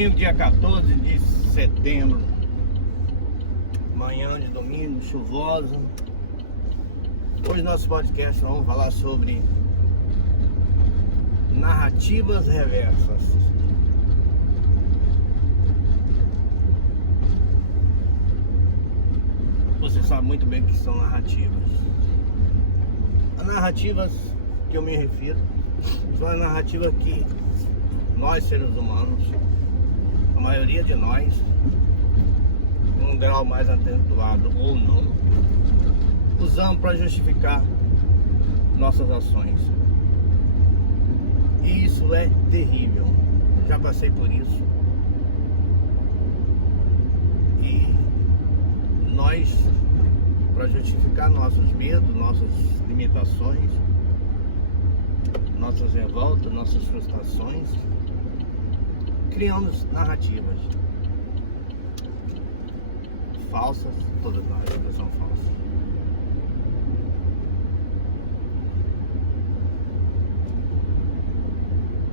Domingo, dia 14 de setembro, manhã de domingo, chuvosa. Hoje nosso podcast vamos falar sobre narrativas reversas. Você sabe muito bem o que são narrativas. As narrativas que eu me refiro são as narrativas que nós, seres humanos, a maioria de nós, num grau mais acentuado ou não, usamos para justificar nossas ações. E isso é terrível. Já passei por isso. E nós, para justificar nossos medos, nossas limitações, nossas revoltas, nossas frustrações, criamos narrativas falsas. Todas nós são falsas.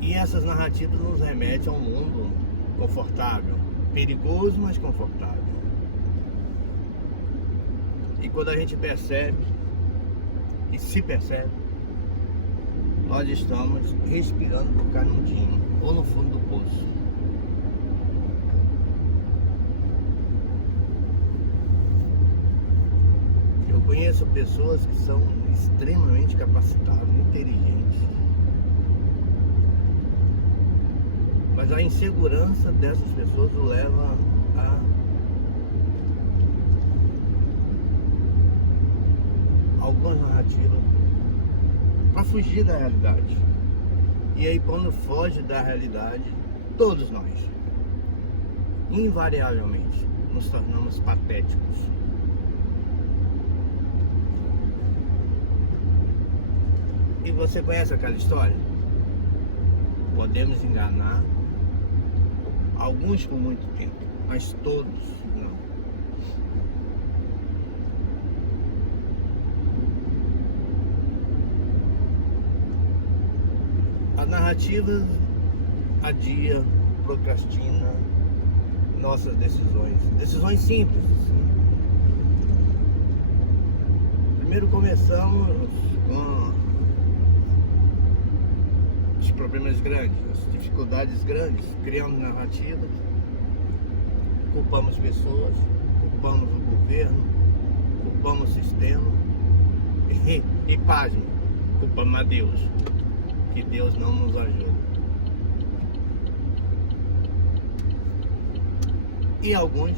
E essas narrativas nos remetem a um mundo confortável, perigoso, mas confortável. E quando a gente percebe, e se percebe, nós estamos respirando no canudinho ou no fundo do poço. Eu conheço pessoas que são extremamente capacitadas, inteligentes, mas a insegurança dessas pessoas o leva a algumas narrativas para fugir da realidade. E aí, quando foge da realidade, todos nós, invariavelmente, nos tornamos patéticos. E você conhece aquela história? Podemos enganar alguns por muito tempo, mas todos não. A narrativa adia, procrastina nossas decisões simples. Primeiro começamos com os problemas grandes, as dificuldades grandes, criamos narrativas, culpamos pessoas, culpamos o governo, culpamos o sistema e pasme, culpamos a Deus, que Deus não nos ajuda. E alguns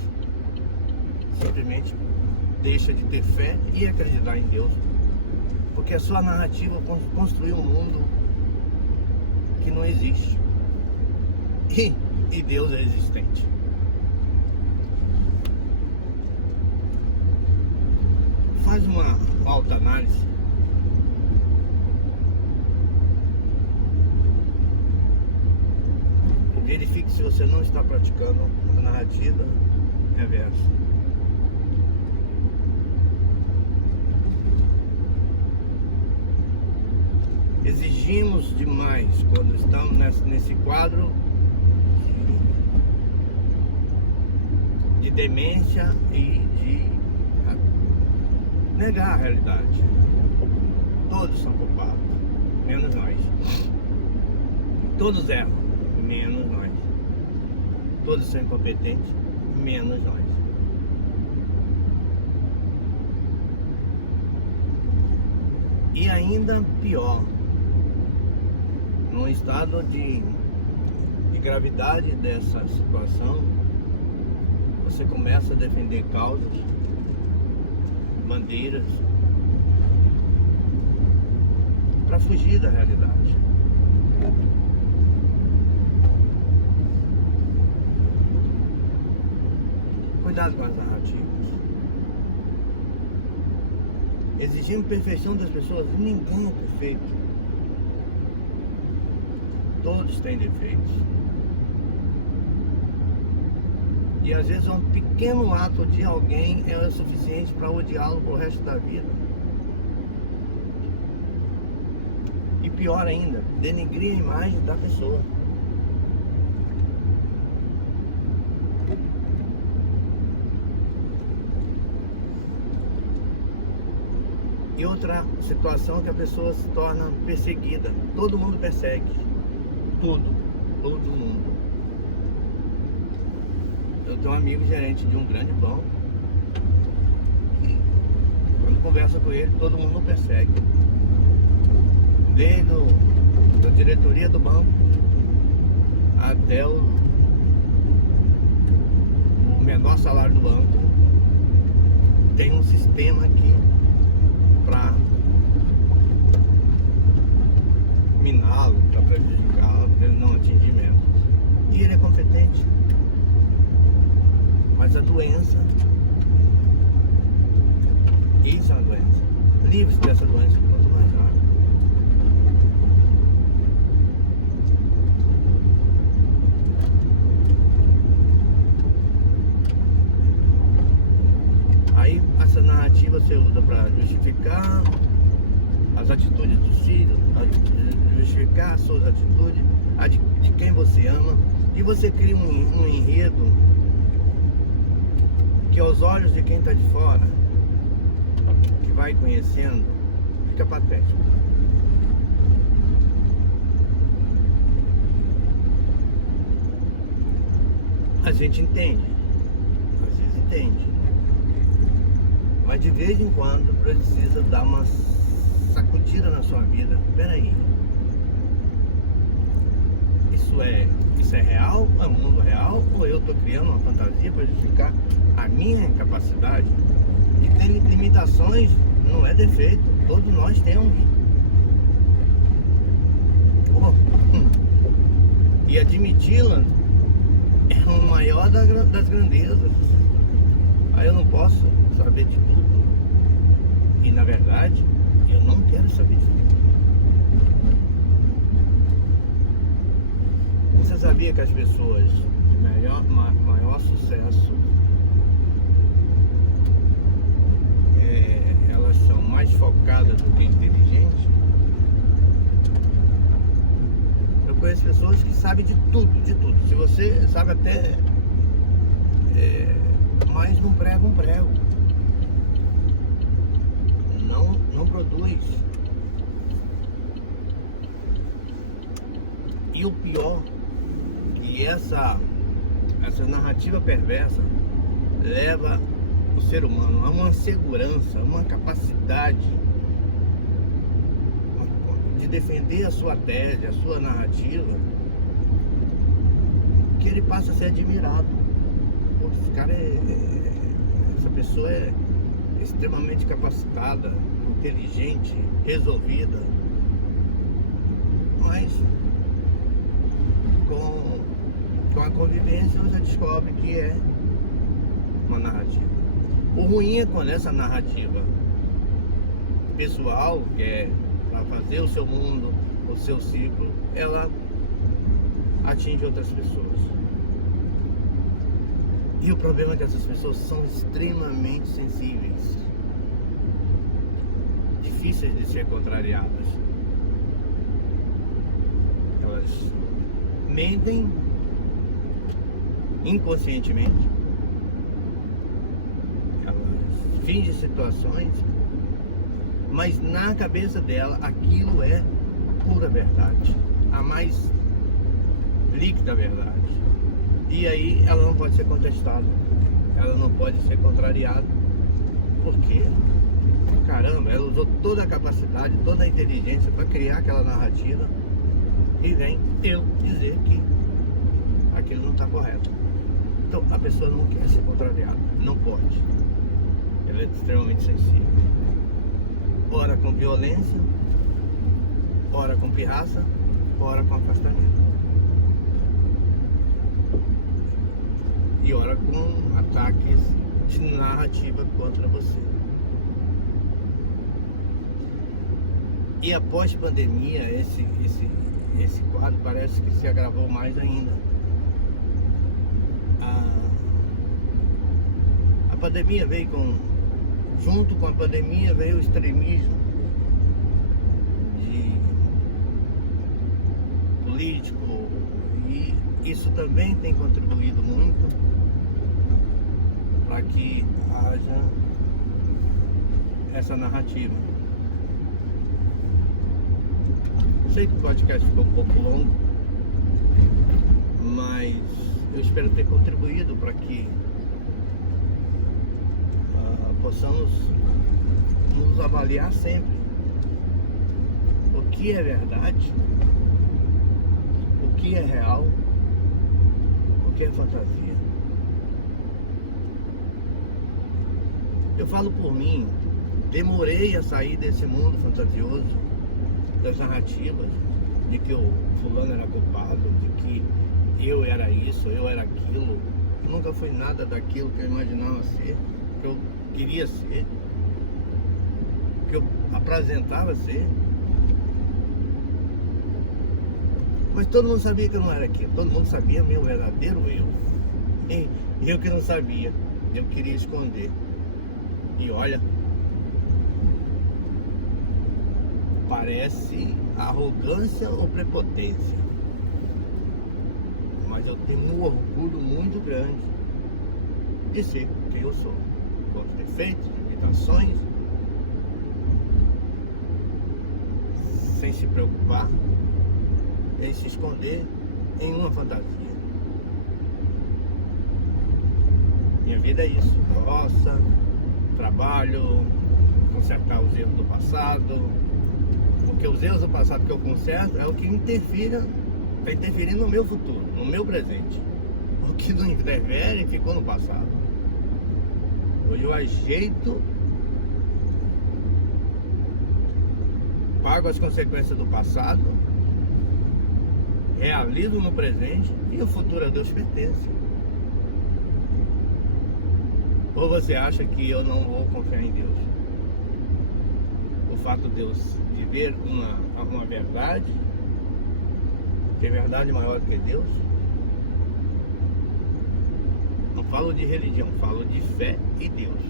simplesmente deixam de ter fé e acreditar em Deus, porque a sua narrativa construiu um mundo que não existe. E Deus é existente. Faz uma autoanálise. Verifique se você não está praticando a narrativa reversa. Exigimos demais quando estamos nesse quadro de demência e de negar a realidade. Todos são culpados, menos nós. Todos erram, menos nós. Todos são incompetentes, menos nós. E ainda pior, num estado de gravidade dessa situação, você começa a defender causas, bandeiras, para fugir da realidade. Cuidado com as narrativas. Exigimos perfeição das pessoas. Ninguém é perfeito. Todos têm defeitos. E às vezes um pequeno ato de alguém é o suficiente para odiá-lo pro resto da vida. pior ainda, denegrir a imagem da pessoa. E outra situação que a pessoa se torna perseguida. Todo mundo persegue. Tudo. Todo mundo. Eu tenho um amigo gerente de um grande banco. Quando conversa com ele, todo mundo persegue. Desde a diretoria do banco até o menor salário do banco. Tem um sistema aqui para miná-lo, para prejudicá-lo, para ele não atingir metas. E ele é competente. Mas a doença, isso é uma doença. Livre-se dessa doença quanto mais rápido. Aí essa narrativa você usa para justificar as atitudes dos filhos, justificar as suas atitudes, a de quem você ama, e você cria um enredo que aos olhos de quem está de fora, que vai conhecendo, fica patético. A gente entende, às vezes entende, mas de vez em quando precisa dar uma sacudida na sua vida. Peraí, isso é real? É o mundo real? Ou eu estou criando uma fantasia para justificar a minha incapacidade? E tem limitações, não é defeito, todos nós temos. E admiti-la é o maior das grandezas. Aí eu não posso saber de tudo. E na verdade, eu não quero saber de tudo. Você sabia que as pessoas de maior sucesso, elas são mais focadas do que inteligentes? Eu conheço pessoas que sabem de tudo, de tudo. Se você sabe até mais um prego, não produz. E o pior, que essa narrativa perversa leva o ser humano a uma segurança, uma capacidade de defender a sua tese, a sua narrativa, que ele passa a ser admirado. Pô, esse cara essa pessoa é extremamente capacitada, inteligente, resolvida, mas com a convivência você descobre que é uma narrativa. O ruim é quando essa narrativa pessoal, que é para fazer o seu mundo, o seu ciclo, ela atinge outras pessoas. E o problema é que essas pessoas são extremamente sensíveis, difíceis de ser contrariadas. Elas mentem inconscientemente, elas fingem situações, mas na cabeça dela aquilo é pura verdade, a mais líquida verdade. E aí ela não pode ser contestada, ela não pode ser contrariada, porque, caramba, ela usou toda a capacidade, toda a inteligência para criar aquela narrativa, e vem eu dizer que aquilo não está correto. Então a pessoa não quer ser contrariada, não pode. Ela é extremamente sensível. Ora com violência, ora com pirraça, ora com afastamento. E ora com ataques de narrativa contra você. E após pandemia, esse quadro parece que se agravou mais ainda. A pandemia veio junto com a pandemia veio o extremismo político, e isso também tem contribuído muito para que haja essa narrativa. Sei que o podcast ficou um pouco longo, mas eu espero ter contribuído para que possamos nos avaliar sempre. O que é verdade? O que é real? O que é fantasia? Eu falo por mim, demorei a sair desse mundo fantasioso, das narrativas, de que o fulano era culpado, de que eu era isso, eu era aquilo. Eu nunca fui nada daquilo que eu imaginava ser, que eu queria ser, que eu apresentava ser. Mas todo mundo sabia que eu não era aquilo, todo mundo sabia meu verdadeiro eu. E eu que não sabia, eu queria esconder. E olha, parece arrogância ou prepotência, mas eu tenho um orgulho muito grande de ser quem eu sou, com os defeitos, limitações, sem se preocupar em se esconder em uma fantasia. Minha vida é isso: roça, trabalho, consertar os erros do passado, porque os erros do passado que eu conserto é o que está interferindo no meu futuro, no meu presente. O que não interfere ficou no passado. Hoje eu ajeito, pago as consequências do passado, realizo no presente e o futuro a Deus pertence. Ou você acha que eu não vou confiar em Deus? O fato de Deus viver uma verdade, tem verdade maior do que Deus? Não falo de religião, falo de fé e Deus.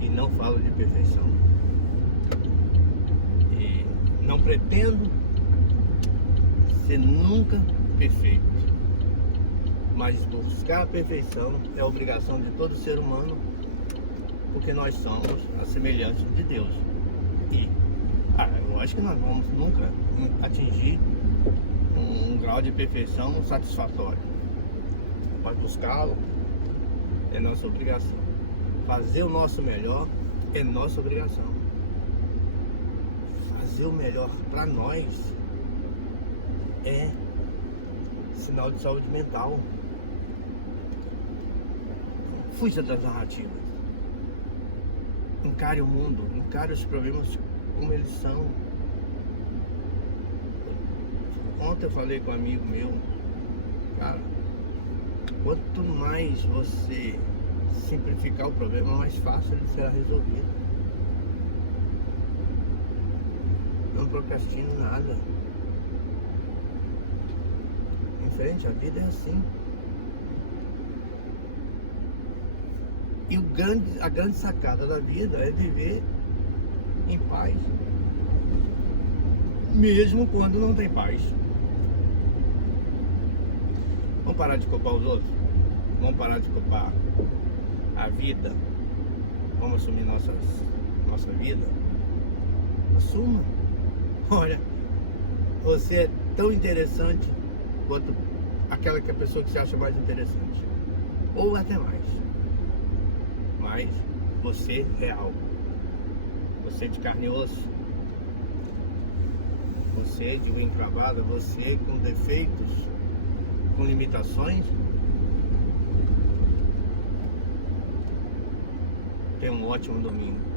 E não falo de perfeição. E não pretendo ser nunca perfeito. Mas buscar a perfeição é a obrigação de todo ser humano, porque nós somos a semelhança de Deus. E eu acho que nós vamos nunca atingir um grau de perfeição satisfatório. Mas buscá-lo é nossa obrigação. Fazer o nosso melhor é nossa obrigação. Fazer o melhor para nós é sinal de saúde mental. Fuja das narrativas. Encare o mundo, encare os problemas como eles são. Ontem eu falei com um amigo meu, cara, quanto mais você simplificar o problema, mais fácil ele será resolvido. Não procrastine nada. Em frente, a vida é assim. E a grande sacada da vida é viver em paz, mesmo quando não tem paz. Vamos parar de culpar os outros? Vamos parar de culpar a vida? Vamos assumir nossa vida? Assuma. Olha, você é tão interessante quanto aquela que a pessoa que você acha mais interessante, ou até mais. Mas você real, você de carne e osso, você de unha encravada, você com defeitos, com limitações. Tenha um ótimo domingo.